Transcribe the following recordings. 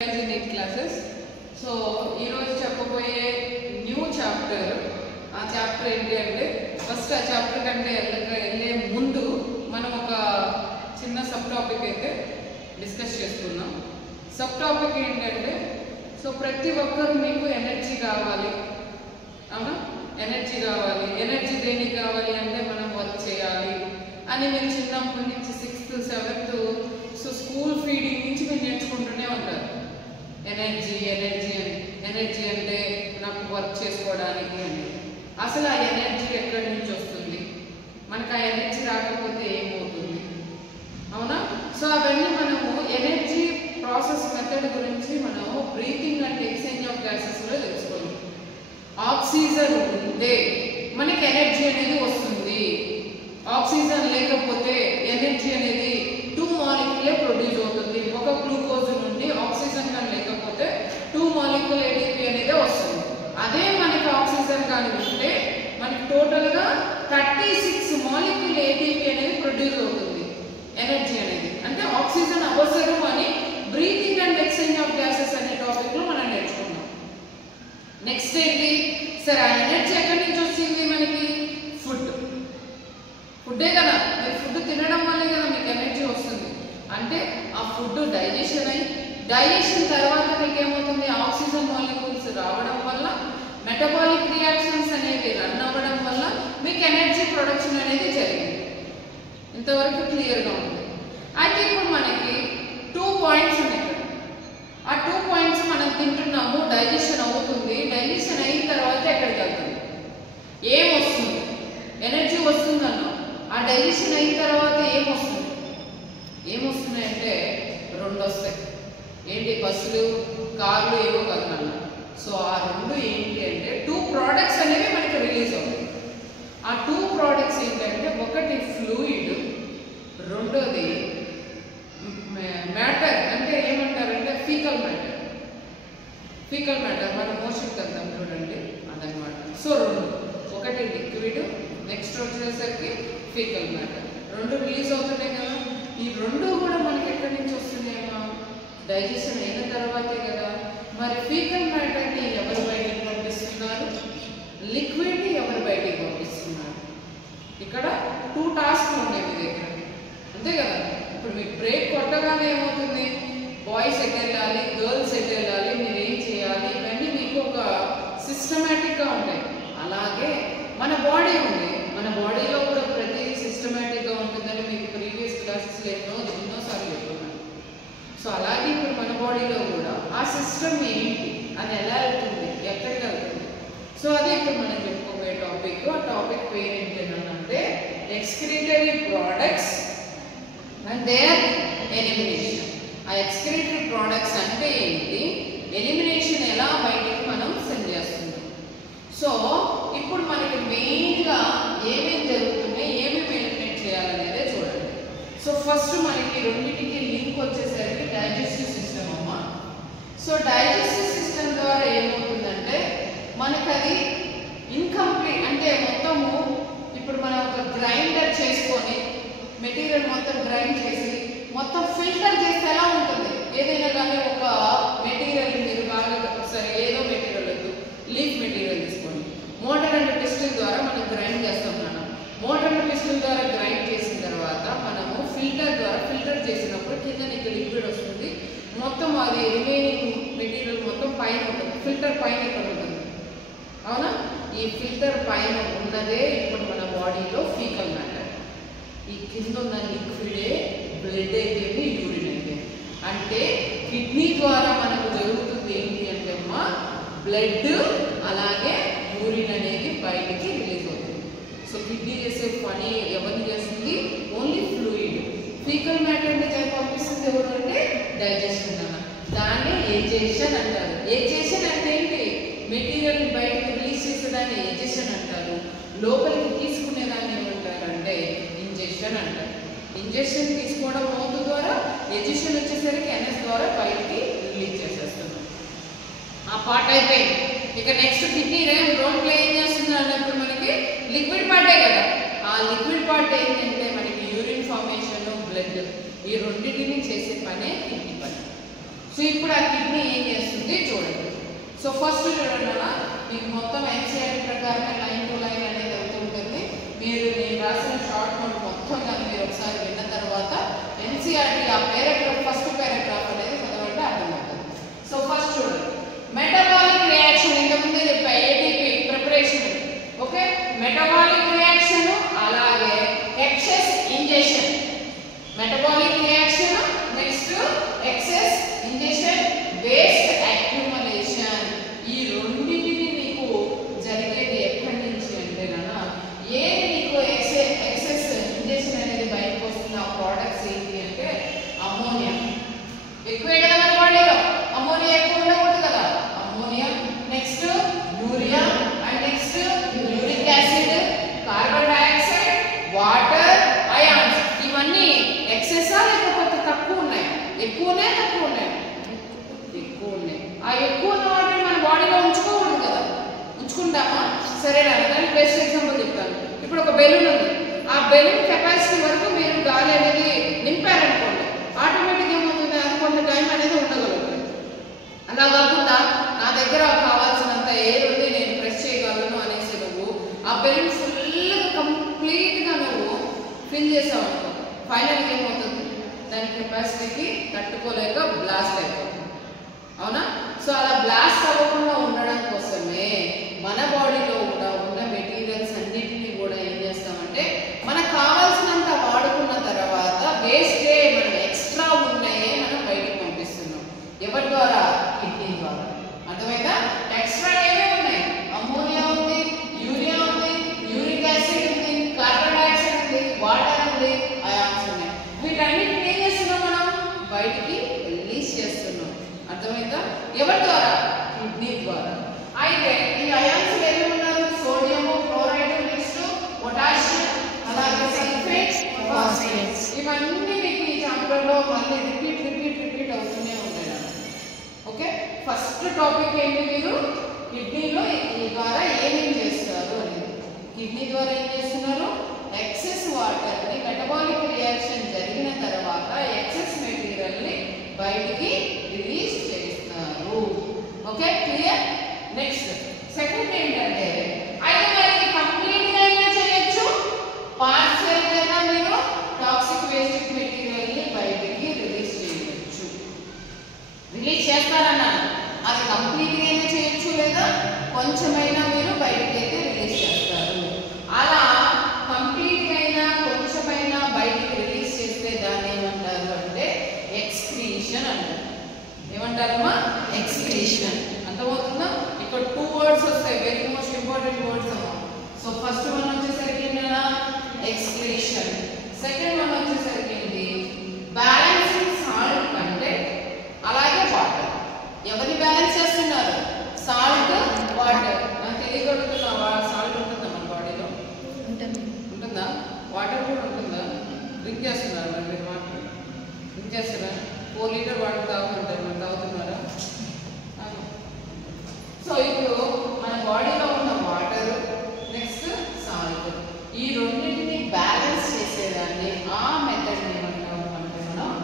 NEET classes. So ee roju cheppaboye new chapter aa chapter enti ante first aa chapter kante elle mundu manam oka chinna sub topic aithe discuss chestunnam. Sub topic entante so prati okkaru meeku energy kavali avana energy kavali energy deni kavali ante manam work cheyali ani meer chinnappu nunchi 6th 7th so school feeding nunchi meer nerchukuntune untaru. Energy అంటే నాకు work చేసుకోవడానికి అని అసలు ఆ energy ఎక్కడి నుంచి వస్తుంది, మనకు ఆ ఎనర్జీ రాకపోతే ఏమవుతుంది, అవునా? సో అవన్నీ మనము ఎనర్జీ ప్రాసెస్ మెథడ్ గురించి మనము బ్రీతింగ్ అండ్ ఎక్స్చేంజ్ ఆఫ్ గ్యాసెస్లో తెలుసుకోవాలి. ఆక్సిజన్ ఉంటే మనకి ఎనర్జీ అనేది వస్తుంది, ఆక్సిజన్ లేకపోతే ఎనర్జీ అనేది 2 మాలిక్యూలే ప్రొడ్యూస్ అవుతుంది. ఒక గ్లూకోజ్ నుండి ఆక్సిజన్ కానీ లేకపోతే 2 మాలిక్యూల్ ఏటీపీ అనేది వస్తుంది. అదే మనకి ఆక్సిజన్ కానీ ఉంటే మనకి టోటల్గా 36 మాలిక్యూల్ ఏటీపీ అనేది ప్రొడ్యూస్ అవుతుంది. ఎనర్జీ అనేది అంటే ఆక్సిజన్ అవసరం అని breathing and exchange of gases అనే టాపిక్లో మనం నేర్చుకున్నాం. నెక్స్ట్ ఏంటి సరే, ఆ ఎనర్జీ ఎక్కడి నుంచి వచ్చింది? మనకి ఫుడ్డే కదా, మీరు ఫుడ్ తినడం వల్లే కదా మీకు ఎనర్జీ వస్తుంది. అంటే ఆ ఫుడ్ డైజెషన్ తర్వాత మీకు ఏమవుతుంది, ఆక్సిజన్ మాలిక్యూల్స్ రావడం వల్ల మెటబాలిక్ రియాక్షన్స్ అనేవి రన్ అవ్వడం వల్ల మీకు ఎనర్జీ ప్రొడక్షన్ అనేది జరిగింది. ఇంతవరకు క్లియర్గా ఉంది. అయితే ఇప్పుడు మనకి 2 పాయింట్స్ ఉన్నాయి. ఆ 2 పాయింట్స్ మనం తింటున్నాము, డైజెషన్ అవుతుంది. డైజెషన్ అయిన తర్వాత ఎక్కడికి వెళ్తుంది, ఏమొస్తుంది, ఎనర్జీ వస్తుందన్నా. ఆ డైజెషన్ అయిన తర్వాత ఏమొస్తున్నాయంటే 2 వస్తాయి. ఏంటి? బస్సులు, కార్లు ఏవో కదన్నా. సో ఆ 2 ఏంటి అంటే 2 ప్రోడక్ట్స్ అనేవి మనకి రిలీజ్ అవుతాయి. ఆ 2 ప్రోడక్ట్స్ ఏంటంటే ఒకటి ఫ్లూయిడ్, రెండోది మ్యాటర్. అంటే ఏమంటారంటే ఫీకల్ మ్యాటర్ మన మోషన్ కద్దాం చూడండి అదనమాట. సో 2, ఒకటి లిక్విడ్, నెక్స్ట్ వచ్చేసరికి ఫీకల్ మ్యాటర్. 2 రిలీజ్ అవుతున్నాయి కదా. ఈ 2 కూడా మనకి ఎక్కడి నుంచి వస్తున్నాయేమో, డైజెషన్ అయిన తర్వాతే కదా. మరి ఫీకల్ మ్యాటర్ని ఎవరు బయటికి పంపిస్తున్నారు, లిక్విడ్ని ఎవరు బయటికి పంపిస్తున్నారు? ఇక్కడ 2 టాస్క్లు ఉన్నాయి మీ దగ్గర, అంతే కదా. ఇప్పుడు మీకు బ్రేక్ కొట్టగానే ఏమవుతుంది, బాయ్స్ ఎట్ వెళ్ళాలి, గర్ల్స్ ఎట్ వెళ్ళాలి, మీరు ఏం చేయాలి, ఇవన్నీ మీకు ఒక సిస్టమేటిక్గా ఉంటాయి. అలాగే మన బాడీ ఉంది, మన బాడీలో కూడా ప్రతి సిస్టమేటిక్గా ఉంటుందని మీకు ప్రీవియస్ క్లాసెస్లో ఎన్నోసార్లు చెప్పుకున్నాను. సో అలాగే ఇప్పుడు మన బాడీలో కూడా ఆ సిస్టమ్ ఏంటి, అది ఎలా వెళ్తుంది, ఎక్కడికి వెళ్తుంది. సో అదే ఇప్పుడు మనం చెప్పుకోబోయే టాపిక్. ఆ టాపిక్ పేరు ఏంటంటే excretory products and their elimination. ఆ ఎక్స్క్రీటరీ ప్రోడక్ట్స్ అంటే ఏంటి, ఎలిమినేషన్ ఎలా బయటికి మనం సెండ్ చేస్తున్నాం. సో ఇప్పుడు మనకి మెయిన్గా ఏమేమి జరుగుతున్నాయి, ఏమేమి ఎలిమినేట్ చేయాలనేదే చూడండి. సో ఫస్ట్ మనకి రెండింటికి లింక్ వచ్చేసరికి డైజెస్టివ్ సిస్టమ్ అమ్మ. సో డైజెస్టివ్ సిస్టమ్ ద్వారా ఏమవుతుందంటే మనకు అది ఇన్కంప్లీట్, అంటే మొత్తము ఇప్పుడు మనం ఒక గ్రైండర్ చేసుకొని మెటీరియల్ మొత్తం గ్రైండ్ చేసి మొత్తం ఫిల్టర్ చేస్తే ఎలా ఉంటుంది, ఏదైనా కానీ ఒక మెటీరియల్ మీరు బాగా సరే ఏదో మెటీరియల్ వద్దు, లీఫ్ మెటీరియల్ తీసుకోండి. మోటార్ అండ్ పిస్టన్ ద్వారా మనం గ్రైండ్ చేస్తాం. మనం మోటార్ అండ్ పిస్టన్ ద్వారా గ్రైండ్ చేసిన తర్వాత మనము ఫిల్టర్ ద్వారా ఫిల్టర్ చేసినప్పుడు కింద నీకు లిక్విడ్ వస్తుంది. మొత్తం అది రిమైనింగ్ మెటీరియల్ మొత్తం పైన ఉంటుంది. ఫిల్టర్ పైన ఇక్కడ ఉంటుంది, అవునా? ఈ ఫిల్టర్ పైన ఉన్నదే ఇప్పుడు మన బాడీలో ఫీకల్ మ్యాటర్. ఈ కింద ఉన్న లిక్విడే బ్లడ్ అయితేనే, యూరిన్ అయితే. అంటే కిడ్నీ ద్వారా మనకు జరుగుతుంది ఏంటి అంటే అమ్మా, బ్లడ్ అలాగే యూరిన్ అనేది బయటికి రిలీజ్ అవుతుంది. సో కిడ్నీ చేసే పని ఎవరిని చేస్తుంది, ఓన్లీ ఫ్లూయిడ్. ఫీకల్ మ్యాటర్ని పంపిస్తుంది ఎవరు అంటే డైజెషన్ అన్న. దాన్ని ఏజేషన్ అంటారు. ఏజేషన్ అంటే ఏంటి, మెటీరియల్ని బయటకు రిలీజ్ చేసేదాన్ని ఏజేషన్ అంటారు. లోపలికి తీసుకునేదాన్ని ఏమంటారు అంటే ఇంజెక్షన్ అంటారు. ఇంజెక్షన్ తీసుకోవడం మౌత్ ద్వారా, ఎజెషన్ వచ్చేసరికి ఎన్ఎస్ ద్వారా బయటికి రిలీజ్ చేసేస్తున్నాం. ఆ పార్ట్ అయిపోయింది. ఇక నెక్స్ట్ కిడ్నీ రోడ్లో ఏం చేస్తుంది అన్నప్పుడు మనకి లిక్విడ్ పార్టే కదా. ఆ లిక్విడ్ పార్ట్ ఏంటంటే మనకి యూరిన్ ఫార్మేషన్, బ్లడ్, ఈ రెండింటిని చేసే పనే కిడ్నీ పని. సో ఇప్పుడు ఆ కిడ్నీ ఇది చూడండి. సో ఫస్ట్ చూడండి అలా మీకు మొత్తం ఎన్సీఆర్టీ ప్రకారమే లైన్ టు లైన్ అనేది అవుతుంటుంది. మీరు నేను రాసిన షార్ట్ నోట్ మొత్తం కానీ మీరు ఒకసారి విన్న తర్వాత ఎన్సీఆర్టీ ఆ పారాగ్రాఫ్ ఫస్ట్ పారాగ్రాఫ్ అనేది చదవండి అర్థమవుతుంది. సో ఫస్ట్ చూడండి మెటబాలిక్ రియాక్షన్ ఇంతకుముందే చెప్పా ATP preparation. Okay metabolic reaction అలాగే excess injection. Metabolic reaction next excess injection waste accumulation. ఈ రెండింటిని నీకు జరిగేది ఎక్కడి నుంచి అంటే ఏది నీకు ఎక్సెస్ ఇంజెక్షన్ అనేది బయటకు వస్తుంది. ఆ ప్రోడక్ట్స్ ఏంటి అంటే అమోనియా ఎక్కువే కదా మన బాడీలో. అమోనియా ఎక్కువ ఉండకూడదు కదా. Ammonia next urea and next uric acid carbon dioxide water ions ఇవన్నీ ఎక్సెసా లేకపోతే తక్కువ ఉన్నాయి? ఎక్కువనే తక్కువ ఉన్నాయి? ఎక్కువ ఉన్నాయి. ఆ ఎక్కువ ఉన్న వాటిని మన బాడీలో ఉంచుకోకూడదు కదా. ఉంచుకుంటామా? సరేనా? దానికి బెస్ట్ ఎగ్జాంపుల్ చెప్తాను. ఇప్పుడు ఒక బెలూన్ ఉంది. ఆ బెలూన్ కెపాసిటీ వరకు మీరు గాలి అనేది నింపారనుకోండి ఆటోమేటిక్ ఏమవుతుంది అది కొంత టైం అనేది ఉండగలుగుతుంది. అలా కాకుండా నా దగ్గర కావాల్సినంత ఎయిర్ ఉంది నేను ప్రెస్ చేయగలను అనేసి నువ్వు ఆ బెలూన్ ఫుల్గా కంప్లీట్గా నువ్వు ఫిల్ చేసావు అనుకో ఫైనల్గా ఏమవుతుంది దాని కెపాసిటీకి తట్టుకోలేక బ్లాస్ట్ అయిపోతుంది. అవునా? సో అలా బ్లాస్ట్ అవ్వకుండా ఉండడం కోసమే మన బాడీలో కూడా ఉన్న మెటీరియల్స్ అన్నిటినీ కూడా ఏం చేస్తామంటే మనకు కావాల్సినంత వాడుకున్న తర్వాత వేస్టే మనం ఎక్స్ట్రా ఉన్నాయే మనం బయటకు పంపిస్తున్నాం. ఎవరి ద్వారా? కిడ్నీ ద్వారా. అర్థమైందా? ఎక్స్ట్రా ఏమేమి ఉన్నాయి? అమోనియా ఉంది, యూరియా ఉంది, యూరిక్ యాసిడ్ ఉంది, కార్బన్ డైఆక్సైడ్ ఉంది, వాటర్ ఉంది, అయాన్స్ ఉన్నాయి. వీటన్నిటిని ఏం చేస్తున్నాం మనం? బయటికి రిలీజ్ చేస్తున్నాం. అర్థమైందా? ఎవరి ద్వారా? కిడ్నీ ద్వారా. అయితే ఈ అయాన్స్ ఏమి ఉన్నారు? సోడియం, క్లోరైడ్, నెక్స్ట్ పొటాషియం అలాగే సల్ఫేట్, ఫాస్ఫేట్స్. ఇవన్నీ మీకు ఈ చాప్టర్ లో మళ్ళీ రిపీట్ అవుతూనే ఉంటాయి. ఓకే ఫస్ట్ టాపిక్ ఏంటి? మీరు కిడ్నీలో ద్వారా ఏమేమి చేస్తారు అనేది. కిడ్నీ ద్వారా ఏం చేస్తున్నారు? ఎక్సెస్ వాటర్ ని మెటబాలిక్ రియాక్షన్ జరిగిన తర్వాత ఎక్సెస్ మెటీరియల్ ని బయటికి రిలీజ్ చేస్తారు. Okay clear? నెక్స్ట్ సెకండ్ ఏంటంటే అయితే మరి కంప్లీట్ గా అయినా చేయొచ్చు, పార్షియల్ గా మీరు టాక్సిక్ వేస్ట్ మెటీరియల్ ని బయటికి రిలీజ్ చేయవచ్చు. రిలీజ్ చేస్తారన్నాను. అది కంప్లీట్ గా అయినా చేయొచ్చు లేదా కొంచెమైనా మీరు బయటికి అయితే రిలీజ్ చేస్తారు. అలా కంప్లీట్ గా అయినా కొంచెమైనా బయటికి రిలీజ్ చేస్తే దాన్ని ఏమంటారు అంటే ఎక్స్క్రీషన్ అంటారు. ఏమంటారమ్మా? ఎక్స్క్రీషన్. అర్థమవుతుందా? ఇక్కడ 2 వర్డ్స్ వస్తాయి, వెరీ మోస్ట్ ఇంపార్టెంట్ వర్డ్స్ అమ్మా. సో ఫస్ట్ వన్ వచ్చేసరికి ఏంటన్నా? ఎక్స్క్రీషన్. సెకండ్ వన్ వచ్చేసరికి ఏంటి? బ్యాలెన్సింగ్ సాల్ట్ కంటెంట్ అలాగే వాటర్. ఎవరిని బ్యాలెన్స్ చేస్తున్నారు? Salt water. నాకు తెలియగలుగుతున్నా సాల్ట్ ఉంటుందా మన బాడీలో? ఉంటుందా? వాటర్ కూడా ఉంటుందా? డ్రింక్ చేస్తున్నారు మరి మీరు? వాటర్ డ్రింక్ చేస్తారా? 4 లీటర్ వాటర్ తాగుతుంటారు, మరి తాగుతున్నారా? సో ఇప్పుడు మన బాడీలో ఉన్న వాటర్ నెక్స్ట్ సాల్ట్ ఈ రెండింటిని బ్యాలెన్స్ చేసేదాన్ని ఆ మెథడ్ ఏమంటాము అంటే మనం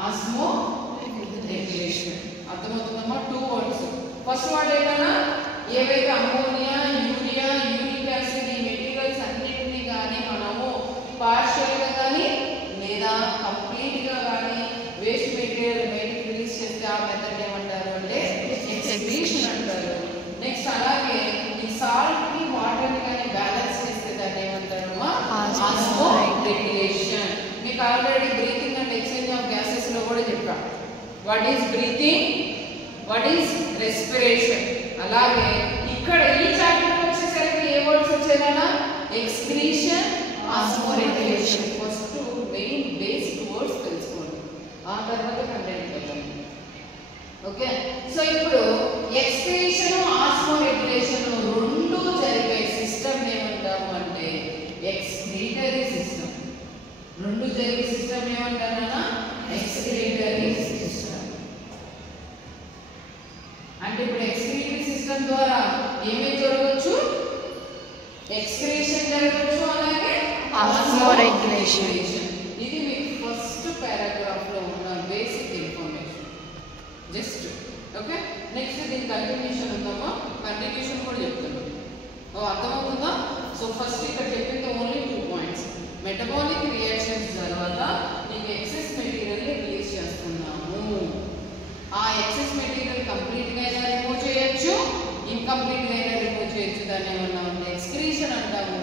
ఆస్మో రెగ్యులేషన్. అర్థమవుతుందమ్మా? 2 వర్డ్స్. ఫస్ట్ వర్డ్ ఏంటన్నా? ఏవైతే అమోనియా, యూరియా, యూరిక్ యాసిడ్ ఈ మెటీరియల్స్ అన్నిటినీ కానీ మనము పార్షియల్ గా కానీ లేదా కంప్లీట్ గా కానీ వేస్ట్ మెటీరియల్ బయటికి రిలీజ్ చేస్తే ఆ మెథడ్ ఏమంటారు అంటే ఎక్స్క్రీషన్ అంటారు. నెక్స్ట్ అలాగే ఈ సాల్ట్ ని వాటర్ ని కానీ బ్యాలెన్స్ చేస్తే దాన్ని ఏమంటారు? Osmoregulation. మీకు already breathing and exchange of gases లో కూడా చెప్పా. What is breathing, what is respiration. అలాగే ఇక్కడ ఈ చాప్టర్ వచ్చేసరికి ఏ వర్డ్స్ వచ్చేనా? Excretion, osmoregulation. First main basic words తెలుసుకోండి, ఆ తర్వాత కంటెంట్ వెళ్తాం. ఓకే సో ఇప్పుడు ఎక్స్క్రీషన్, ఆస్మో రెగ్యులేషన్ రెండు జరిగే సిస్టమ్ ఏమంటాము అంటే ఎక్స్క్రీటరీ సిస్టమ్. రెండు జరిగే సిస్టమ్ ఏమంటారన్నా? Excretory system. అంటే ఇప్పుడు ఎక్స్క్రీటరీ సిస్టమ్ ద్వారా ఏమేమి జరగవచ్చు? ఎక్స్క్రీషన్ జరగవచ్చు అలాగే ఆస్మో రెగ్యులేషన్. ఇది మీకు ఫస్ట్ పారాగ్రాఫ్ లో ఉన్న basic information. Just okay, next దీని కంటిన్యూషన్ ఉందమ్మా, కంటిన్యూషన్ కూడా చెప్తున్నాం. అర్థమవుతుందా? సో ఫస్ట్ ఇక్కడ చెప్పింది ఓన్లీ 2 పాయింట్స్. మెటబాలిక్ రియాక్షన్స్ తర్వాత నీకు ఎక్సెస్ మెటీరియల్ రిలీజ్ చేస్తున్నాము. ఆ ఎక్సెస్ మెటీరియల్ కంప్లీట్గా అయినా రిమూవ్ చేయొచ్చు, ఇన్కంప్లీట్గా అయినా రిమూవ్ చేయొచ్చు. దాన్ని ఏమన్నా ఎక్స్క్రీషన్ అంటాము.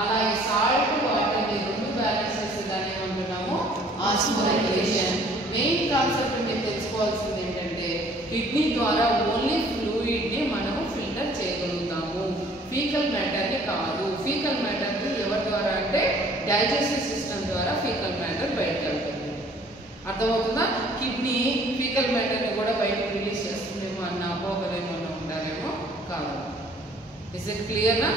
అలాగే సాల్ట్ వాటర్ ఈ రెండు బ్యాలెన్స్ చేసే దాన్ని ఏమంటున్నాము ఆస్మోరెగ్యులేషన్. మెయిన్ కాన్సెప్ట్ మీరు తెలుసుకోవాల్సింది ఏంటంటే కిడ్నీ ద్వారా ఓన్లీ ఫ్లూయిడ్ని మనము ఫిల్టర్ చేయగలుగుతాము, ఫీకల్ మ్యాటర్ని కాదు. ఫీకల్ మ్యాటర్ని ఎవరి ద్వారా అంటే డైజెస్టివ్ సిస్టమ్ ద్వారా ఫీకల్ మ్యాటర్ బయటకు వెళ్తుంది. అర్థమవుతుందా? కిడ్నీ ఫీకల్ మ్యాటర్ని కూడా బయటకు రిలీజ్ చేస్తుందేమో అన్న అపోహలేమో ఉండాలేమో కాదు. ఇస్ ఇట్ క్లియర్ నా?